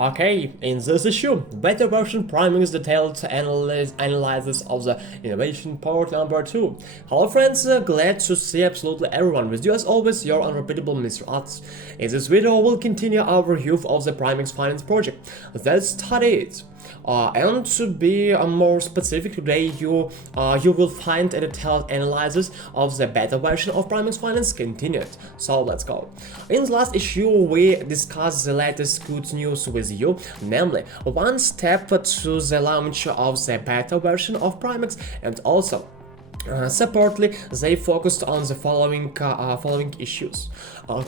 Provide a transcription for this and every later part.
Okay, in this issue, beta version Primex Detailed analysis of the innovation part number 2. Hello friends, glad to see absolutely everyone. With you as always, your unrepeatable Mr.Atlant. In this video, we'll continue our review of the Primex Finance project. Let's study it. And to be more specific, today you will find a detailed analysis of the beta version of Primex Finance continued. So let's go. In the last issue, we discussed the latest good news with you, namely one step to the launch of the beta version of Primex, and also separately, they focused on the following issues: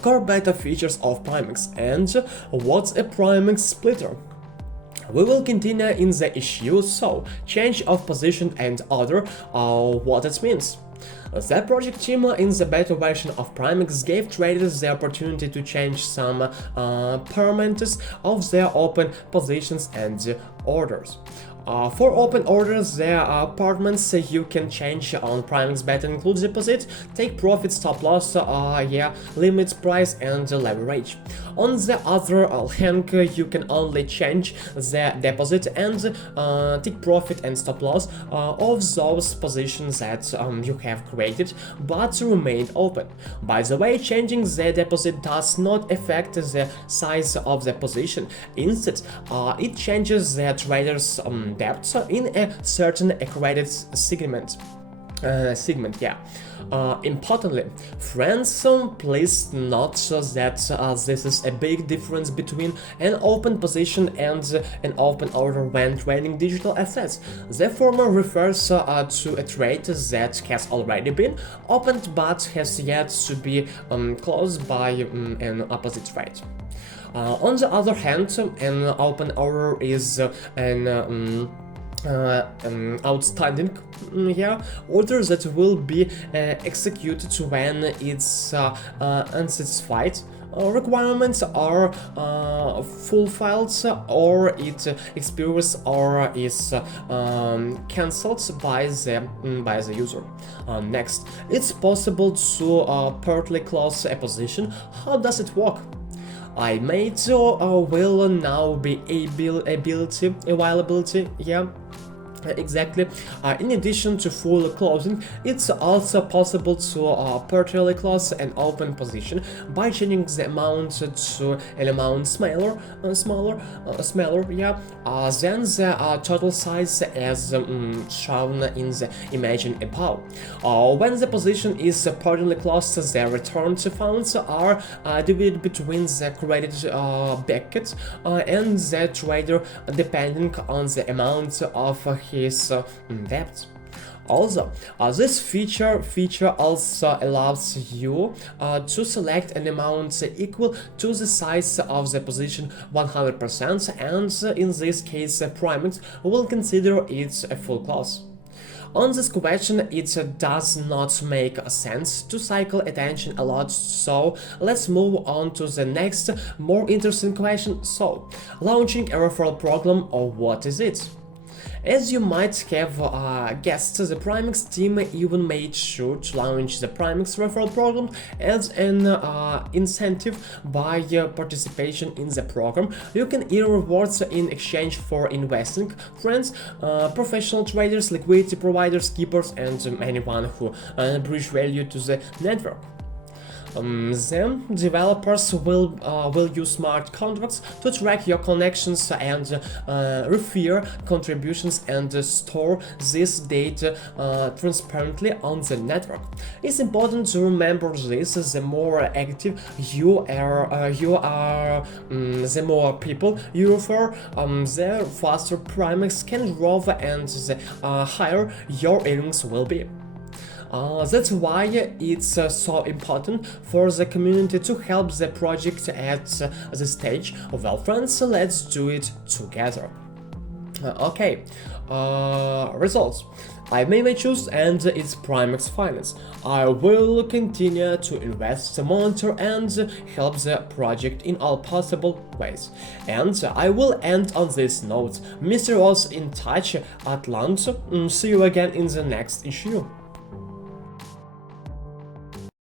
core beta features of Primex and what's a Primex splitter. We will continue in the issue, so change of position and order, what it means. The project team in the beta version of Primex gave traders the opportunity to change some parameters of their open positions and orders. For open orders, there are apartments you can change on Primex beta include deposit, take profit, stop loss, limit, price, and leverage. On the other hand, you can only change the deposit and take profit and stop loss of those positions that you have created but remain open. By the way, changing the deposit does not affect the size of the position. Instead, it changes the trader's depth in a certain accredited segment. Importantly, friends, please note that this is a big difference between an open position and an open order when trading digital assets. The former refers to a trade that has already been opened but has yet to be closed by an opposite trade. On the other hand, an open order is an outstanding order that will be executed when its unsatisfied requirements are fulfilled, or it expires or is cancelled by the user. Next, it's possible to partly close a position. How does it work? I made will now be availability. Exactly. In addition to full closing, it's also possible to partially close an open position by changing the amount to an amount smaller than the total size as shown in the image above. When the position is partially closed, the return to funds are divided between the credit bucket and the trader, depending on the amount of his debt. Also, this feature also allows you to select an amount equal to the size of the position 100%, and in this case, Primex will consider it a full close. On this question, it does not make sense to cycle attention a lot, so let's move on to the next, more interesting question. So, launching a referral program, or what is it? As you might have guessed, the Primex team even made sure to launch the Primex referral program as an incentive. By participation in the program, you can earn rewards in exchange for investing friends, professional traders, liquidity providers, keepers, and anyone who brings value to the network. Then developers will use smart contracts to track your connections and refer contributions and store this data transparently on the network. It's important to remember this: the more active you are, the more people you refer, the faster Primex can grow and the higher your earnings will be. That's why it's so important for the community to help the project at this stage. Well, friends, let's do it together. Results. I made my choice, and it's Primex Finance. I will continue to invest, monitor, and help the project in all possible ways. And I will end on this note. Mr. was in touch. Atlant. See you again in the next issue.